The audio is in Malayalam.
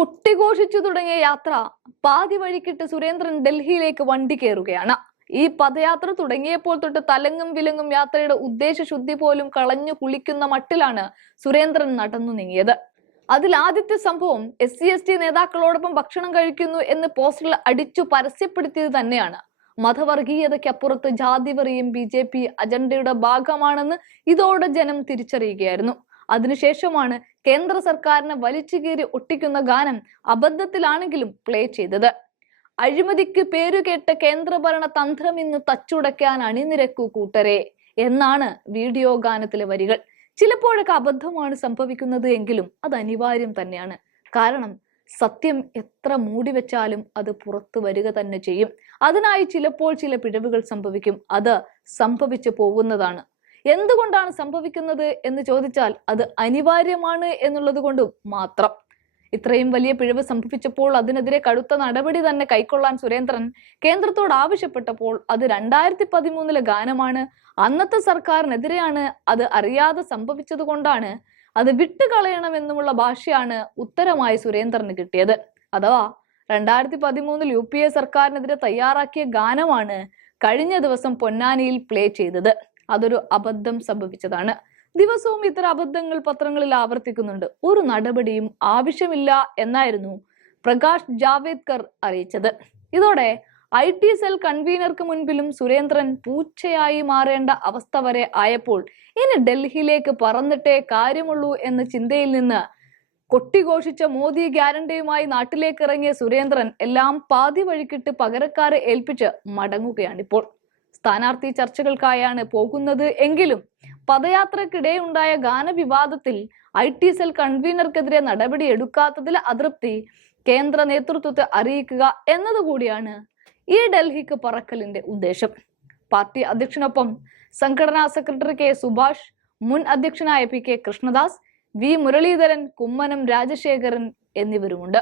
കുട്ടിഘോഷിച്ചു തുടങ്ങിയ യാത്ര പാതി വഴിക്കിട്ട് സുരേന്ദ്രൻ ഡൽഹിയിലേക്ക് വണ്ടി കയറുകയാണ്. ഈ പദയാത്ര തുടങ്ങിയപ്പോൾ തൊട്ട് തലങ്ങും വിലങ്ങും യാത്രയുടെ ഉദ്ദേശശുദ്ധി പോലും കളഞ്ഞു കുളിക്കുന്ന മട്ടിലാണ് സുരേന്ദ്രൻ നടന്നു നീങ്ങിയത്. അതിൽ ആദ്യത്തെ സംഭവം എസ് സി എസ് ടി നേതാക്കളോടൊപ്പം ഭക്ഷണം കഴിക്കുന്നു എന്ന് പോസ്റ്ററിൽ അടിച്ചു പരസ്യപ്പെടുത്തിയത് തന്നെയാണ്. മതവർഗീയതയ്ക്കപ്പുറത്ത് ജാതിവെറിയും ബി ജെ പി അജണ്ടയുടെ ഭാഗമാണെന്ന് ഇതോടെ ജനം തിരിച്ചറിയുകയായിരുന്നു. അതിനുശേഷമാണ് കേന്ദ്ര സർക്കാരിനെ വലിച്ചു കീറി ഒട്ടിക്കുന്ന ഗാനം അബദ്ധത്തിലാണെങ്കിലും പ്ലേ ചെയ്തത്. അഴിമതിക്ക് പേരുകേട്ട കേന്ദ്രഭരണ തന്ത്രം ഇന്ന് തച്ചുടയ്ക്കാൻ അണിനിരക്കു കൂട്ടരെ എന്നാണ് വീഡിയോ ഗാനത്തിലെ വരികൾ. ചിലപ്പോഴൊക്കെ അബദ്ധമാണ് സംഭവിക്കുന്നത് എങ്കിലും അത് അനിവാര്യം തന്നെയാണ്. കാരണം സത്യം എത്ര മൂടി വെച്ചാലും അത് പുറത്തു വരിക തന്നെ ചെയ്യും. അതിനായി ചിലപ്പോൾ ചില പിഴവുകൾ സംഭവിക്കും. അത് സംഭവിച്ചു പോകുന്നതാണ്. എന്തുകൊണ്ടാണ് സംഭവിക്കുന്നത് എന്ന് ചോദിച്ചാൽ അത് അനിവാര്യമാണ് എന്നുള്ളത് കൊണ്ട് മാത്രം. ഇത്രയും വലിയ പിഴവ് സംഭവിച്ചപ്പോൾ അതിനെതിരെ കടുത്ത നടപടി തന്നെ കൈക്കൊള്ളാൻ സുരേന്ദ്രൻ കേന്ദ്രത്തോട് ആവശ്യപ്പെട്ടപ്പോൾ അത് രണ്ടായിരത്തി പതിമൂന്നിലെ ഗാനമാണ്. അന്നത്തെ സർക്കാരിനെതിരെയാണ് അത് അറിയാതെ സംഭവിച്ചത് കൊണ്ടാണ് അത് വിട്ടുകളയണമെന്നുമുള്ള ഭാഷയാണ് ഉത്തരമായി സുരേന്ദ്രന് കിട്ടിയത്. അഥവാ രണ്ടായിരത്തി പതിമൂന്നിൽ യു പി എ സർക്കാരിനെതിരെ തയ്യാറാക്കിയ ഗാനമാണ് കഴിഞ്ഞ ദിവസം പൊന്നാനിയിൽ പ്ലേ ചെയ്തത്. അതൊരു അബദ്ധം സംഭവിച്ചതാണ്. ദിവസവും ഇത്തരം അബദ്ധങ്ങൾ പത്രങ്ങളിൽ ആവർത്തിക്കുന്നുണ്ട്. ഒരു നടപടിയും ആവശ്യമില്ല എന്നായിരുന്നു പ്രകാശ് ജാവേദ്കർ അറിയിച്ചത്. ഇതോടെ ഐ ടി സെൽ കൺവീനർക്ക് മുൻപിലും സുരേന്ദ്രൻ പൂച്ചയായി മാറേണ്ട അവസ്ഥ വരെ ആയപ്പോൾ ഇനി ഡൽഹിയിലേക്ക് പറന്നിട്ടേ കാര്യമുള്ളൂ എന്ന ചിന്തയിൽ നിന്ന് കൊട്ടിഘോഷിച്ച മോദി ഗ്യാരണ്ടിയുമായി നാട്ടിലേക്ക് ഇറങ്ങിയ സുരേന്ദ്രൻ എല്ലാം പാതി വഴിക്കിട്ട് പകരക്കാരെ ഏൽപ്പിച്ച് മടങ്ങുകയാണിപ്പോൾ. സ്ഥാനാർത്ഥി ചർച്ചകൾക്കായാണ് പോകുന്നത്. എങ്കിലും പദയാത്രക്കിടെ ഉണ്ടായ ഗാനവിവാദത്തിൽ ഐ ടി സെൽ കൺവീനർക്കെതിരെ നടപടി എടുക്കാത്തതിൽ അതൃപ്തി കേന്ദ്ര നേതൃത്വത്തെ അറിയിക്കുക എന്നതുകൂടിയാണ് ഈ ഡൽഹിക്ക് പറക്കലിന്റെ ഉദ്ദേശം. പാർട്ടി അധ്യക്ഷനൊപ്പം സംഘടനാ സെക്രട്ടറി കെ സുഭാഷ് മുൻ അധ്യക്ഷനായ P K Krishnadas V Muraleedharan Kummanam Rajasekharan എന്നിവരുമുണ്ട്.